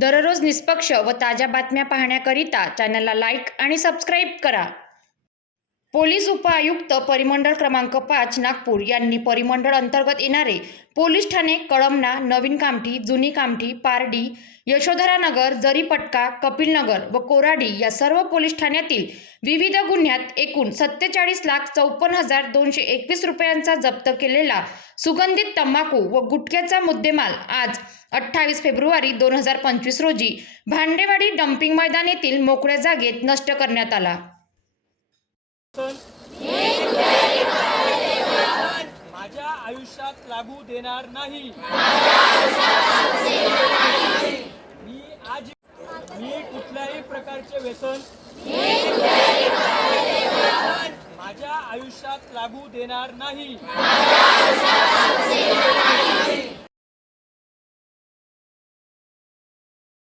दररोज निष्पक्ष व ताज्या बातम्या पाहण्याकरिता चॅनलला लाईक आणि सबस्क्राईब करा. पोलीस उपआयुक्त परिमंडळ क्रमांक पाच नागपूर यांनी परिमंडळ अंतर्गत येणारे पोलीस ठाणे कळमना नवीन कामठी जुनी कामठी पारडी यशोधरानगर जरीपटका कपिलनगर व कोराडी या सर्व पोलीस ठाण्यातील विविध गुन्ह्यात एकूण सत्तेचाळीस लाख चौपन्न हजार दोनशे एकवीस रुपयांचा जप्त केलेला सुगंधित तंबाखू व गुटख्याचा मुद्देमाल आज अठ्ठावीस फेब्रुवारी दोन हजार पंचवीस रोजी भांडेवाडी डम्पिंग मैदान येथील मोकळ्या जागेत नष्ट करण्यात आला. माझ्या आयुष्यात लागू देणार नाही. मी आज मी कुठल्याही प्रकारचे व्यसन माझ्या आयुष्यात लागू देणार नाही.